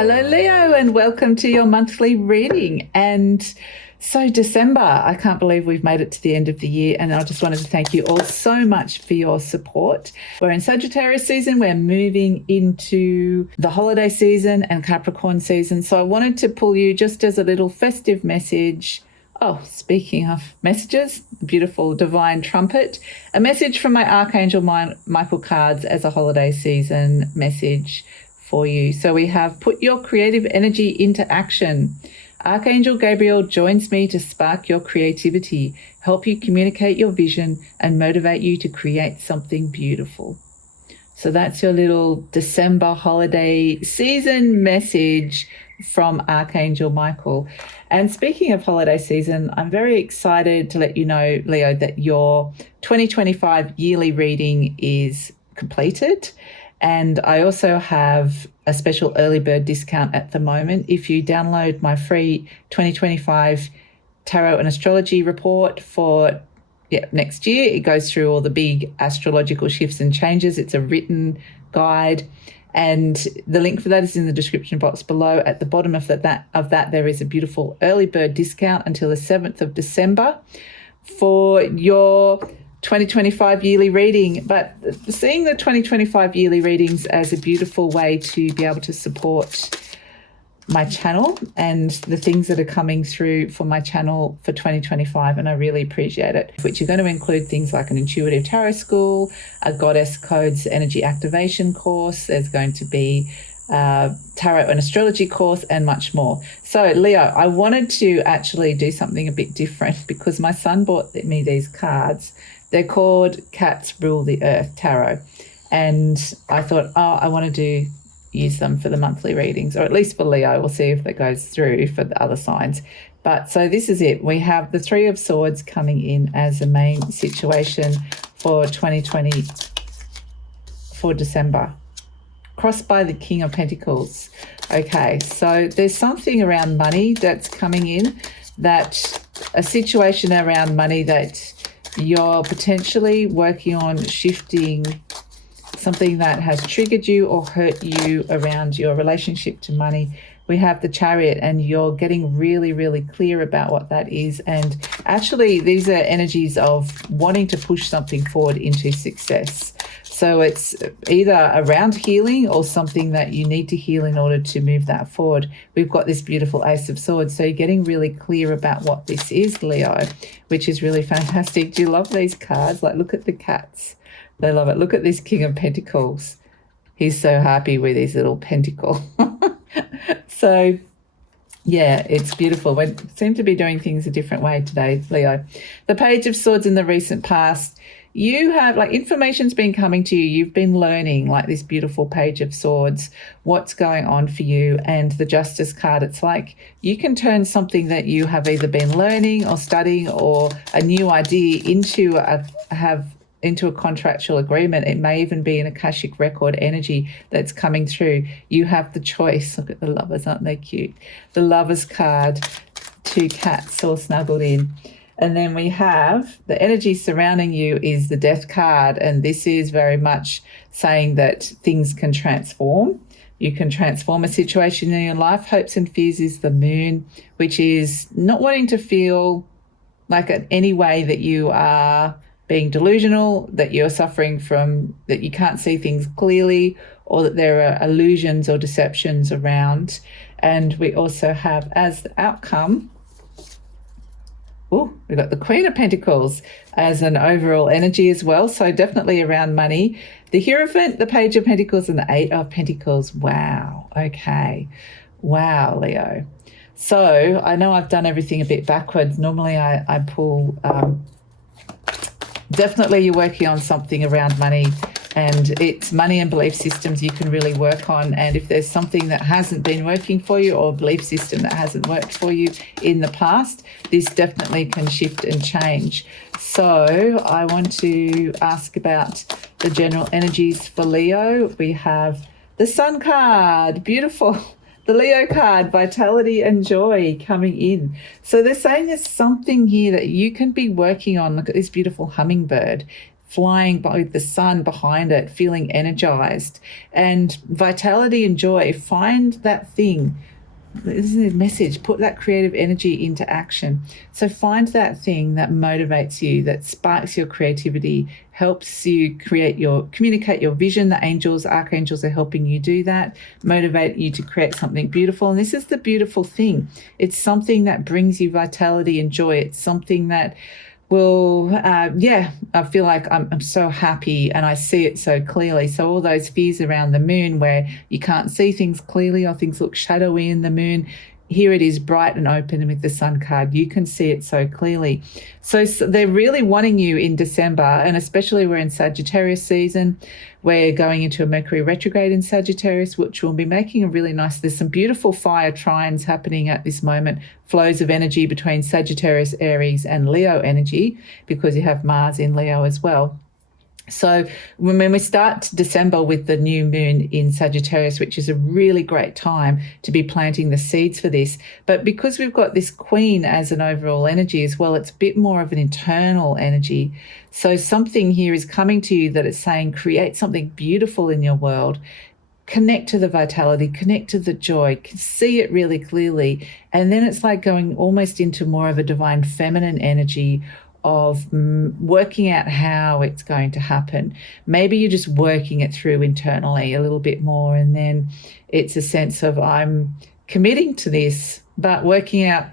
Hello, Leo, and welcome to your monthly reading. And so December, I can't believe we've made it to the end of the year, and I just wanted to thank you all so much for your support. We're in Sagittarius season, we're moving into the holiday season and Capricorn season, so I wanted to pull you just as a little festive message. Oh, speaking of messages, beautiful divine trumpet, a message from my Archangel Michael cards as a holiday season message for you. So we have put your creative energy into action. Archangel Gabriel joins me to spark your creativity, help you communicate your vision, and motivate you to create something beautiful. So that's your little December holiday season message from Archangel Michael. And speaking of holiday season, I'm very excited to let you know, Leo, that your 2025 yearly reading is completed. And I also have a special early bird discount at the moment. If you download my free 2025 Tarot and Astrology report for next year, it goes through all the big astrological shifts and changes. It's a written guide. And the link for that is in the description box below. At the bottom of that, there is a beautiful early bird discount until the 7th of December for your 2025 yearly reading. But seeing the 2025 yearly readings as a beautiful way to be able to support my channel and the things that are coming through for my channel for 2025, and I really appreciate it, which are going to include things like an intuitive tarot school, a goddess codes energy activation course, there's going to be tarot and astrology course, and much more. So Leo, I wanted to actually do something a bit different because my son bought me these cards. They're called Cats Rule the Earth Tarot. And I thought, I want to use them for the monthly readings, or at least for Leo. We'll see if that goes through for the other signs. But so this is it. We have the Three of Swords coming in as a main situation for 2020, for December, crossed by the King of Pentacles. Okay, so there's something around money that's coming in, that a situation around money that you're potentially working on shifting, something that has triggered you or hurt you around your relationship to money. We have the Chariot, and you're getting really, really clear about what that is. And actually, these are energies of wanting to push something forward into success. So it's either around healing or something that you need to heal in order to move that forward. We've got this beautiful Ace of Swords. So you're getting really clear about what this is, Leo, which is really fantastic. Do you love these cards? Like, look at the cats. They love it. Look at this King of Pentacles. He's so happy with his little pentacle. So, yeah, it's beautiful. We seem to be doing things a different way today, Leo. The Page of Swords in the recent past. You have, like, information's been coming to you. You've been learning, like this beautiful Page of Swords, what's going on for you. And the Justice card, it's like you can turn something that you have either been learning or studying or a new idea into a contractual agreement. It may even be an Akashic record energy that's coming through. You have the choice. Look at the Lovers, aren't they cute? The Lovers card, two cats all snuggled in. And then we have the energy surrounding you is the Death card. And this is very much saying that things can transform. You can transform a situation in your life. Hopes and Fears is the Moon, which is not wanting to feel like in any way that you are being delusional, that you're suffering from, that you can't see things clearly, or that there are illusions or deceptions around. And we also have as the outcome, we've got the Queen of Pentacles as an overall energy as well. So definitely around money. The Hierophant, the Page of Pentacles, and the Eight of Pentacles. Wow. Okay. Wow, Leo. So I know I've done everything a bit backwards. Normally I pull... definitely you're working on something around money, and it's money and belief systems you can really work on. And if there's something that hasn't been working for you, or a belief system that hasn't worked for you in the past, this definitely can shift and change. So I want to ask about the general energies for Leo. We have the Sun card, beautiful. The Leo card, vitality and joy coming in. So they're saying there's something here that you can be working on. Look at this beautiful hummingbird. flying by with the sun behind it, feeling energized. And vitality and joy, find that thing. This is a message. Put that creative energy into action. So find that thing that motivates you, that sparks your creativity, helps you communicate your vision. The angels, archangels are helping you do that, motivate you to create something beautiful. And this is the beautiful thing. It's something that brings you vitality and joy. It's something that will, I feel like I'm so happy and I see it so clearly. So all those fears around the moon where you can't see things clearly or things look shadowy in the moon, here it is bright and open, and with the sun card, you can see it so clearly. So they're really wanting you in December, and especially we're in Sagittarius season. We're going into a Mercury retrograde in Sagittarius, which will be making a really nice, there's some beautiful fire trines happening at this moment, flows of energy between Sagittarius, Aries, and Leo energy, because you have Mars in Leo as well. So when we start December with the new moon in Sagittarius, which is a really great time to be planting the seeds for this, but because we've got this queen as an overall energy as well, it's a bit more of an internal energy. So something here is coming to you that is saying, create something beautiful in your world, connect to the vitality, connect to the joy, see it really clearly. And then it's like going almost into more of a divine feminine energy of working out how it's going to happen. Maybe you're just working it through internally a little bit more, and then it's a sense of I'm committing to this, but working out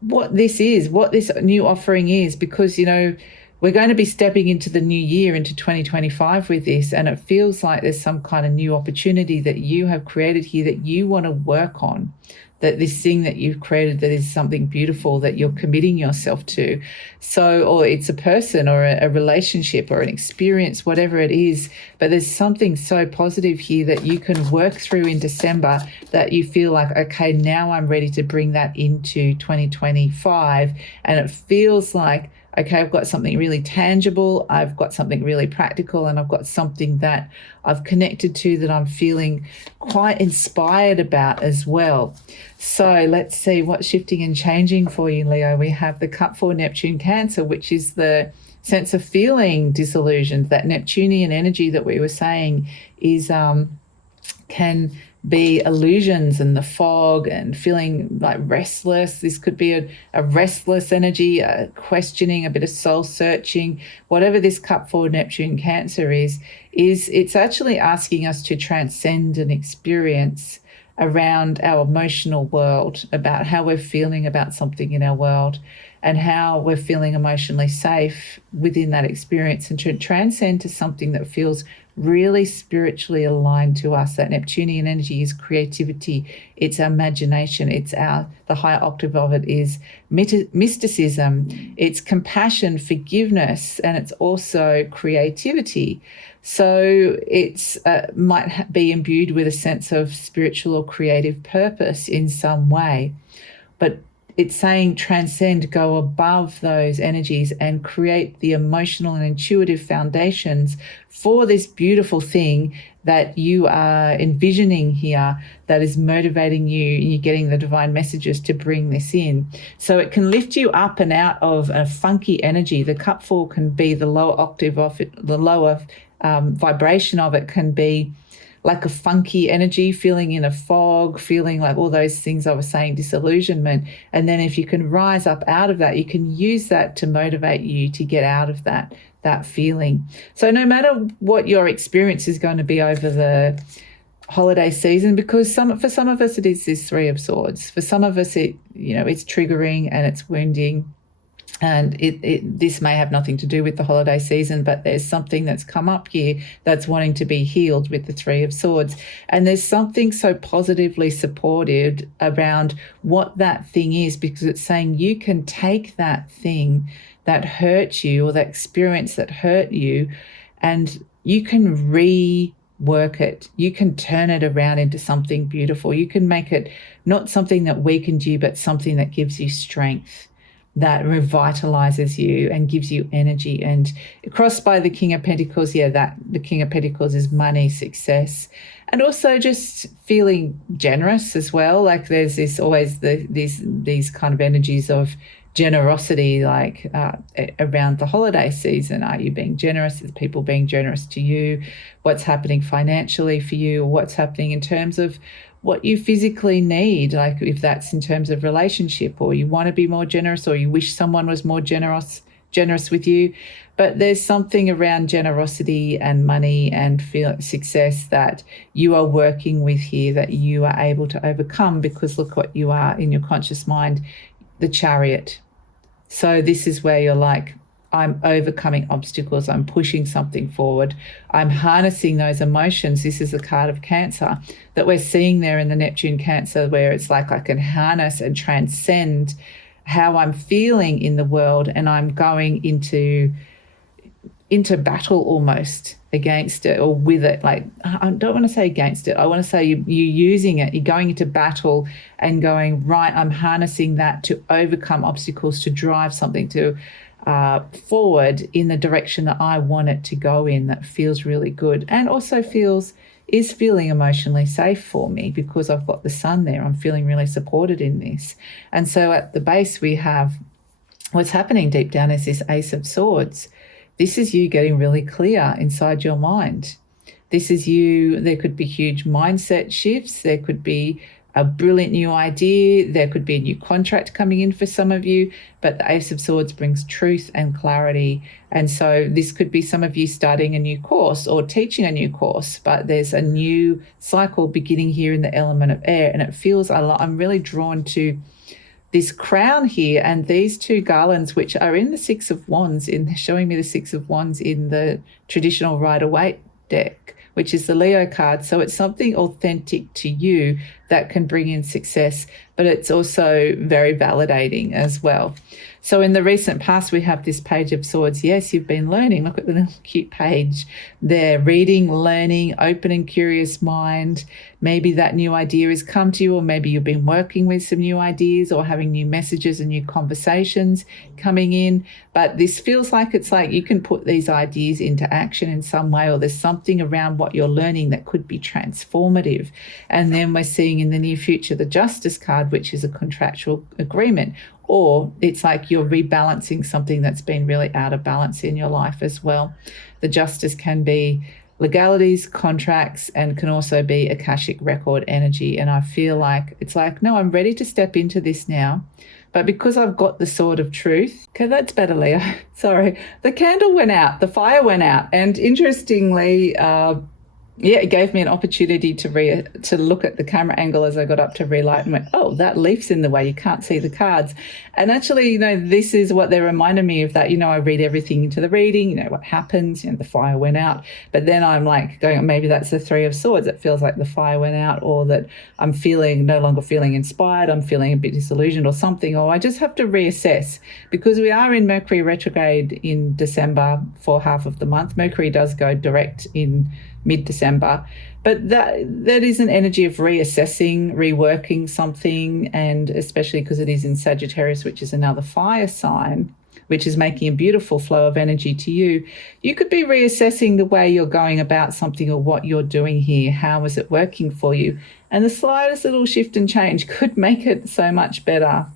what this is, what this new offering is, because, you know, we're going to be stepping into the new year, into 2025 with this, and it feels like there's some kind of new opportunity that you have created here that you want to work on, that this thing that you've created that is something beautiful that you're committing yourself to. So, or it's a person or a relationship or an experience, whatever it is, but there's something so positive here that you can work through in December that you feel like, okay, now I'm ready to bring that into 2025. And it feels like, okay, I've got something really tangible, I've got something really practical, and I've got something that I've connected to that I'm feeling quite inspired about as well. So let's see what's shifting and changing for you, Leo. We have the Cup for Neptune Cancer, which is the sense of feeling disillusioned. That Neptunian energy that we were saying is can be illusions and the fog and feeling like restless. This could be a restless energy, a questioning, a bit of soul searching. Whatever this Cup for Neptune Cancer is it's actually asking us to transcend an experience around our emotional world, about how we're feeling about something in our world and how we're feeling emotionally safe within that experience, and to transcend to something that feels really spiritually aligned to us. That Neptunian energy is creativity, it's our imagination, it's the higher octave of it is mysticism, it's compassion, forgiveness, and it's also creativity. So it's might be imbued with a sense of spiritual or creative purpose in some way, but it's saying transcend, go above those energies and create the emotional and intuitive foundations for this beautiful thing that you are envisioning here, that is motivating you, and you're getting the divine messages to bring this in. So it can lift you up and out of a funky energy. The Cup 4 can be the lower octave of it, the lower vibration of it can be like a funky energy, feeling in a fog, feeling like all those things I was saying, disillusionment. And then if you can rise up out of that, you can use that to motivate you to get out of that feeling. So no matter what your experience is going to be over the holiday season, because for some of us it is this Three of Swords. For some of us it's triggering and it's wounding. And this may have nothing to do with the holiday season, but there's something that's come up here that's wanting to be healed with the Three of Swords. And there's something so positively supported around what that thing is, because it's saying you can take that thing that hurt you or that experience that hurt you, and you can rework it. You can turn it around into something beautiful. You can make it not something that weakened you, but something that gives you strength, that revitalizes you and gives you energy. And crossed by the King of Pentacles, that the King of Pentacles is money, success, and also just feeling generous as well. Like there's these kind of energies of generosity, like around the holiday season? Are you being generous? Is people being generous to you? What's happening financially for you? Or what's happening in terms of what you physically need? Like if that's in terms of relationship, or you want to be more generous, or you wish someone was more generous with you. But there's something around generosity and money and success that you are working with here, that you are able to overcome, because look what you are in your conscious mind, the Chariot. So this is where you're like, I'm overcoming obstacles, I'm pushing something forward, I'm harnessing those emotions. This is a card of Cancer that we're seeing there in the Neptune Cancer, where it's like I can harness and transcend how I'm feeling in the world, and I'm going into battle almost against it or with it. Like, I don't want to say against it. I want to say you're using it. You're going into battle and going, right, I'm harnessing that to overcome obstacles, to drive something to forward in the direction that I want it to go in, that feels really good and also is feeling emotionally safe for me, because I've got the Sun there. I'm feeling really supported in this. And so at the base we have what's happening deep down is this Ace of Swords. This is you getting really clear inside your mind. This is you, there could be huge mindset shifts. There could be a brilliant new idea. There could be a new contract coming in for some of you, but the Ace of Swords brings truth and clarity. And so this could be some of you starting a new course or teaching a new course, but there's a new cycle beginning here in the element of air. And it feels a lot, I'm really drawn to this crown here and these two garlands, which are in the Six of Wands, showing me the Six of Wands in the traditional Rider Waite deck, which is the Leo card. So it's something authentic to you that can bring in success, but it's also very validating as well. So in the recent past, we have this Page of Swords. Yes, you've been learning. Look at the little cute page there. Reading, learning, open and curious mind. Maybe that new idea has come to you, or maybe you've been working with some new ideas or having new messages and new conversations coming in. But this feels like it's like you can put these ideas into action in some way, or there's something around what you're learning that could be transformative. And then we're seeing in the near future the Justice card, which is a contractual agreement, or it's like you're rebalancing something that's been really out of balance in your life as well. The Justice can be legalities, contracts, and can also be Akashic record energy. And I feel like it's like, no, I'm ready to step into this now. But because I've got the Sword of Truth, okay, that's better, Leo. Sorry. The candle went out, the fire went out. And interestingly, it gave me an opportunity to look at the camera angle as I got up to relight and went, oh, that leaf's in the way. You can't see the cards. And actually, this is what they reminded me of that. I read everything into the reading, what happens, the fire went out. But then I'm like going, maybe that's the Three of Swords. It feels like the fire went out, or that I'm no longer feeling inspired. I'm feeling a bit disillusioned or something, or I just have to reassess, because we are in Mercury retrograde in December for half of the month. Mercury does go direct in mid-December, but that is an energy of reassessing, reworking something, and especially because it is in Sagittarius, which is another fire sign, which is making a beautiful flow of energy to you. You could be reassessing the way you're going about something, or what you're doing here. How is it working for you? And the slightest little shift and change could make it so much better.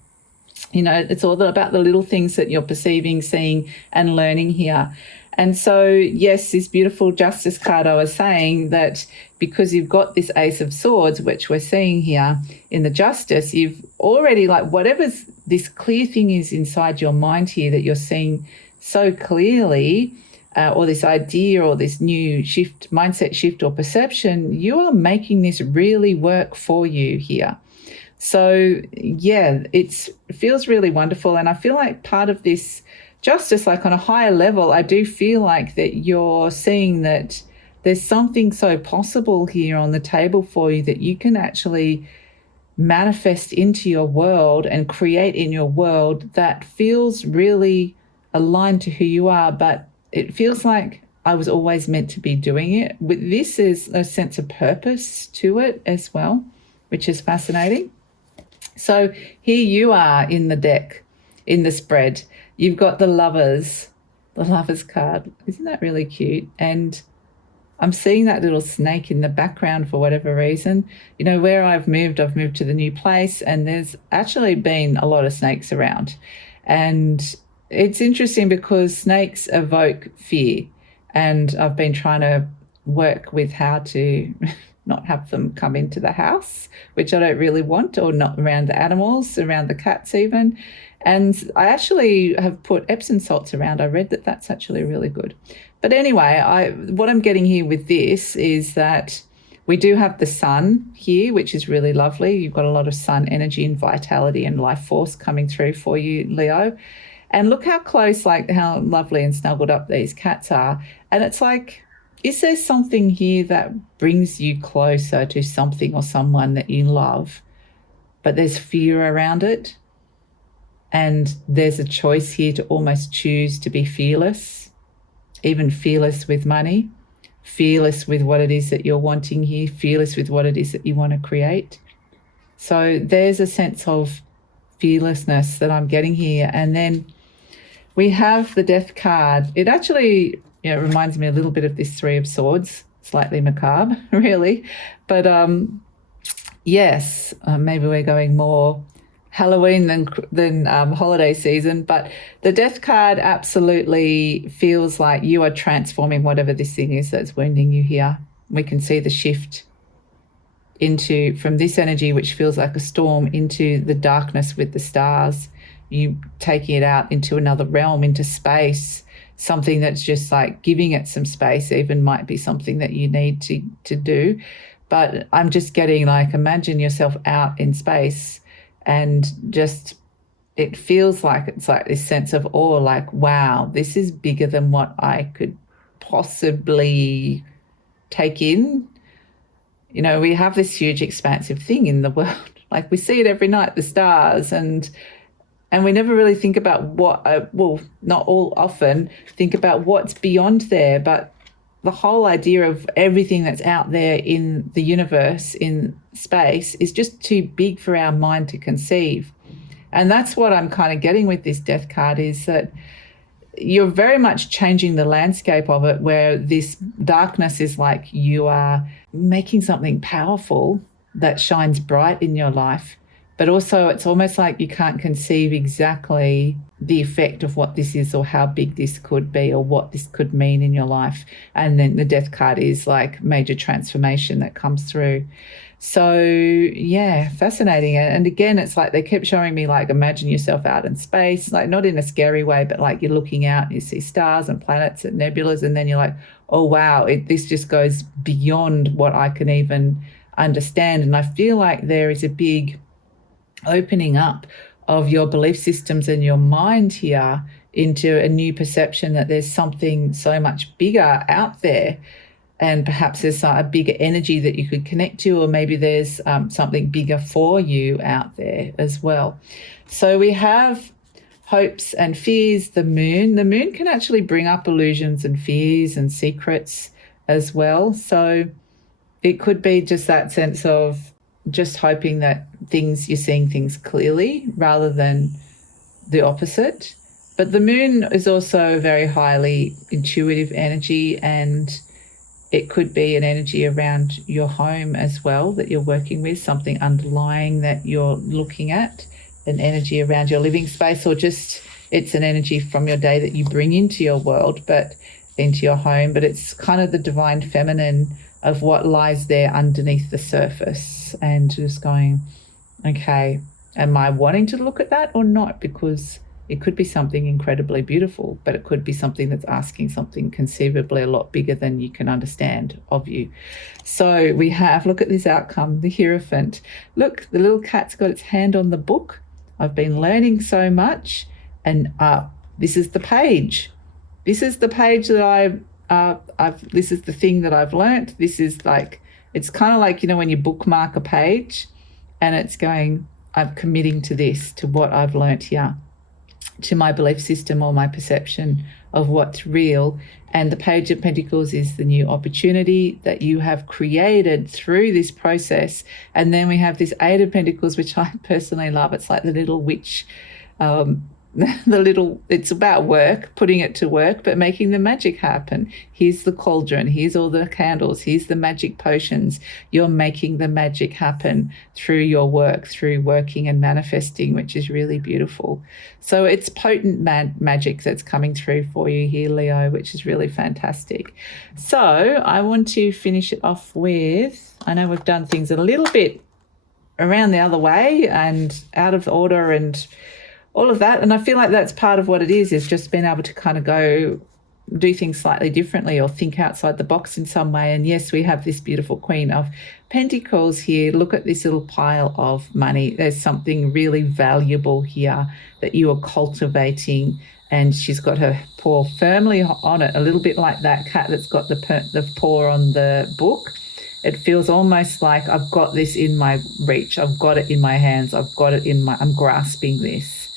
It's all about the little things that you're perceiving, seeing, and learning here. And so, yes, this beautiful Justice card, I was saying that because you've got this Ace of Swords, which we're seeing here in the Justice, you've already, whatever this clear thing is inside your mind here that you're seeing so clearly, or this idea or this new shift, mindset shift or perception, you are making this really work for you here. So, yeah, it feels really wonderful. And I feel like part of this Justice, on a higher level, I do feel like that you're seeing that there's something so possible here on the table for you that you can actually manifest into your world and create in your world that feels really aligned to who you are. But it feels like I was always meant to be doing it. With this is a sense of purpose to it as well, which is fascinating. So here you are in the deck, in the spread. You've got the Lovers card. Isn't that really cute? And I'm seeing that little snake in the background for whatever reason. Where I've moved to the new place, and there's actually been a lot of snakes around. And it's interesting because snakes evoke fear. And I've been trying to work with how to not have them come into the house, which I don't really want, or not around the animals, around the cats even. And I actually have put Epsom salts around. I read that that's actually really good. But anyway, what I'm getting here with this is that we do have the sun here, which is really lovely. You've got a lot of sun energy and vitality and life force coming through for you, Leo. And look how close, like how lovely and snuggled up these cats are. And it's like, is there something here that brings you closer to something or someone that you love, but there's fear around it? And there's a choice here to almost choose to be fearless, even fearless with money, fearless with what it is that you're wanting here, fearless with what it is that you want to create. So there's a sense of fearlessness that I'm getting here. And then we have the Death card. It actually, it reminds me a little bit of this Three of Swords, slightly macabre, really. But yes, maybe we're going more Halloween than holiday season. But the Death card absolutely feels like you are transforming whatever this thing is that's wounding you here. We can see the shift from this energy, which feels like a storm, into the darkness with the stars. You taking it out into another realm, into space. Something that's just like giving it some space even might be something that you need to do. But I'm just getting like, imagine yourself out in space, and just, it feels like it's like this sense of awe, like, wow, this is bigger than what I could possibly take in. We have this huge expansive thing in the world. Like, we see it every night, the stars, and we never really think about what, not all often, think about what's beyond there. But the whole idea of everything that's out there in the universe, in space, is just too big for our mind to conceive. And that's what I'm kind of getting with this Death card, is that you're very much changing the landscape of it, where this darkness is like you are making something powerful that shines bright in your life. But also it's almost like you can't conceive exactly the effect of what this is, or how big this could be, or what this could mean in your life. And then the Death card is like major transformation that comes through. So yeah, fascinating. And again, it's like they kept showing me, like, imagine yourself out in space, like not in a scary way, but like you're looking out and you see stars and planets and nebulas, and then you're like, oh wow, this just goes beyond what I can even understand. And I feel like there is a big opening up of your belief systems and your mind here into a new perception that there's something so much bigger out there. And perhaps there's a bigger energy that you could connect to, or maybe there's something bigger for you out there as well. So we have hopes and fears, the moon. The moon can actually bring up illusions and fears and secrets as well. So it could be just that sense of just hoping that you're seeing things clearly rather than the opposite. But the moon is also a very highly intuitive energy, and it could be an energy around your home as well that you're working with, something underlying that you're looking at, an energy around your living space, or just it's an energy from your day that you bring into your world, but into your home. But it's kind of the divine feminine of what lies there underneath the surface, and just going, okay, am I wanting to look at that or not? Because it could be something incredibly beautiful, but it could be something that's asking something conceivably a lot bigger than you can understand of you. So we have, look at this outcome, the Hierophant. Look, the little cat's got its hand on the book. I've been learning so much. And this is the page. This is the page that this is the thing that I've learnt. This is like, it's kind of like, when you bookmark a page and it's going, I'm committing to this, to what I've learnt here, to my belief system or my perception of what's real. And the Page of Pentacles is the new opportunity that you have created through this process. And then we have this Eight of Pentacles, which I personally love. It's like the little witch it's about work, putting it to work, but making the magic happen. Here's the cauldron, here's all the candles, here's the magic potions. You're making the magic happen through your work, through working and manifesting, which is really beautiful. So it's potent magic that's coming through for you here, Leo, which is really fantastic. So I want to finish it off with, I know we've done things a little bit around the other way and out of order and all of that. And I feel like that's part of what it is just being able to kind of go do things slightly differently or think outside the box in some way. And yes, we have this beautiful Queen of Pentacles here. Look at this little pile of money. There's something really valuable here that you are cultivating. And she's got her paw firmly on it, a little bit like that cat that's got the paw on the book. It feels almost like I've got this in my reach. I've got it in my hands. I'm grasping this.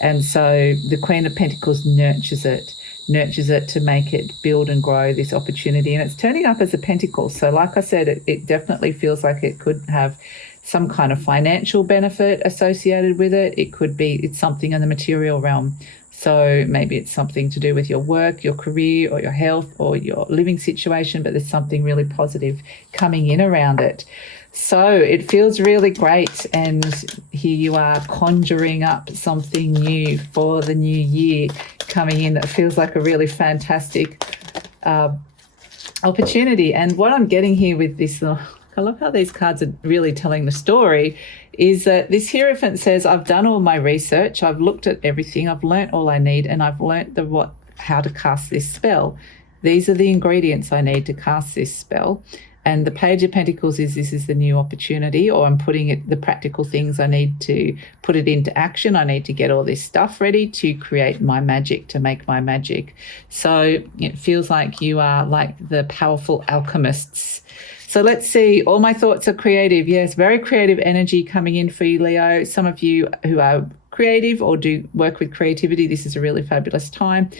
And so the Queen of Pentacles nurtures it to make it build and grow this opportunity. And it's turning up as a pentacle. So like I said, it definitely feels like it could have some kind of financial benefit associated with it. It's something in the material realm. So maybe it's something to do with your work, your career, or your health, or your living situation, but there's something really positive coming in around it. So it feels really great. And here you are conjuring up something new for the new year coming in that feels like a really fantastic opportunity. And what I'm getting here with this, I love how these cards are really telling the story, is that this Hierophant says, I've done all my research, I've looked at everything, I've learnt all I need, and I've learnt how to cast this spell. These are the ingredients I need to cast this spell. And the Page of Pentacles this is the new opportunity, or I'm putting the practical things I need to put it into action. I need to get all this stuff ready to create my magic, to make my magic. So it feels like you are like the powerful alchemists. So let's see. All my thoughts are creative. Yes, very creative energy coming in for you, Leo. Some of you who are creative or do work with creativity, this is a really fabulous time.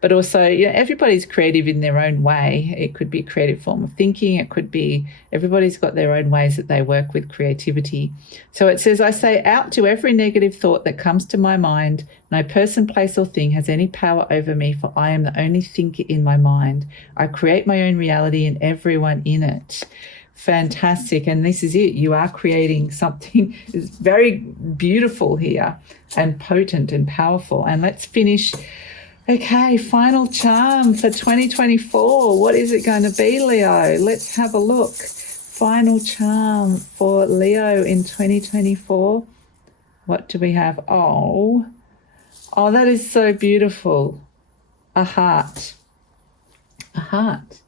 But also, everybody's creative in their own way. It could be a creative form of thinking. It could be, everybody's got their own ways that they work with creativity. So it says, I say out to every negative thought that comes to my mind. No person, place, or thing has any power over me, for I am the only thinker in my mind. I create my own reality and everyone in it. Fantastic. And this is it. You are creating something is very beautiful here and potent and powerful. And let's finish. Okay, final charm for 2024. What is it going to be, Leo? Let's have a look. Final charm for Leo in 2024. What do we have? Oh, that is so beautiful. A heart. A heart.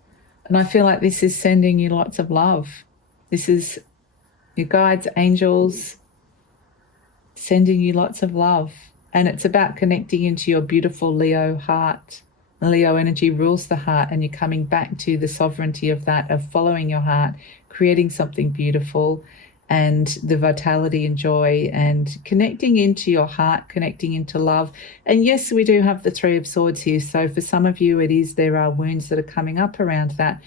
And I feel like this is sending you lots of love. This is your guides, angels, sending you lots of love. And it's about connecting into your beautiful Leo heart. The Leo energy rules the heart, and you're coming back to the sovereignty of that, of following your heart, creating something beautiful, and the vitality and joy, and connecting into your heart, connecting into love. And yes, we do have the Three of Swords here. So for some of you, there are wounds that are coming up around that.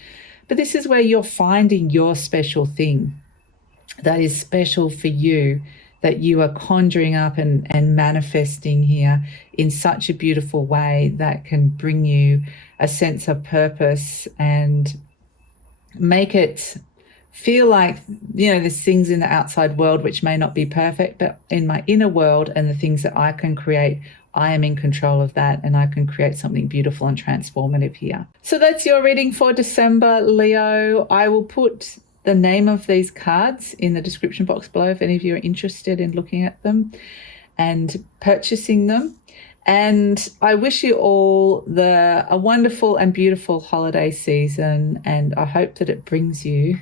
But this is where you're finding your special thing that is special for you, that you are conjuring up and manifesting here in such a beautiful way that can bring you a sense of purpose and make it feel like, there's things in the outside world which may not be perfect, but in my inner world and the things that I can create, I am in control of that, and I can create something beautiful and transformative here. So that's your reading for December, Leo. I will put the name of these cards in the description box below if any of you are interested in looking at them and purchasing them. And I wish you all a wonderful and beautiful holiday season, and I hope that it brings you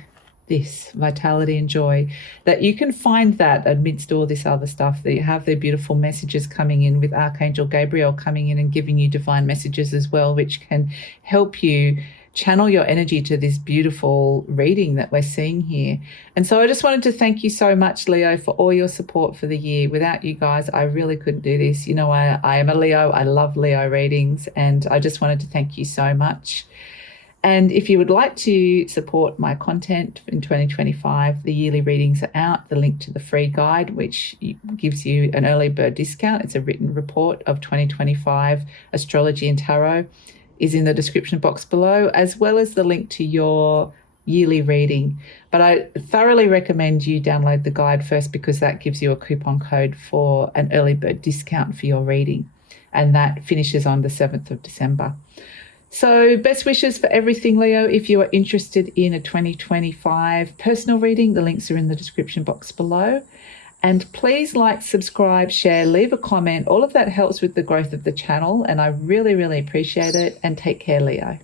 this vitality and joy, that you can find that amidst all this other stuff, that you have the beautiful messages coming in with Archangel Gabriel coming in and giving you divine messages as well, which can help you channel your energy to this beautiful reading that we're seeing here. And so I just wanted to thank you so much, Leo, for all your support for the year. Without you guys, I really couldn't do this. I am a Leo. I love Leo readings, and I just wanted to thank you so much. And if you would like to support my content in 2025, the yearly readings are out. The link to the free guide, which gives you an early bird discount. It's a written report of 2025 astrology and tarot, is in the description box below, as well as the link to your yearly reading. But I thoroughly recommend you download the guide first, because that gives you a coupon code for an early bird discount for your reading. And that finishes on the 7th of December. So best wishes for everything, Leo. If you are interested in a 2025 personal reading, the links are in the description box below. And please like, subscribe, share, leave a comment. All of that helps with the growth of the channel, and I really, really appreciate it. And take care, Leo.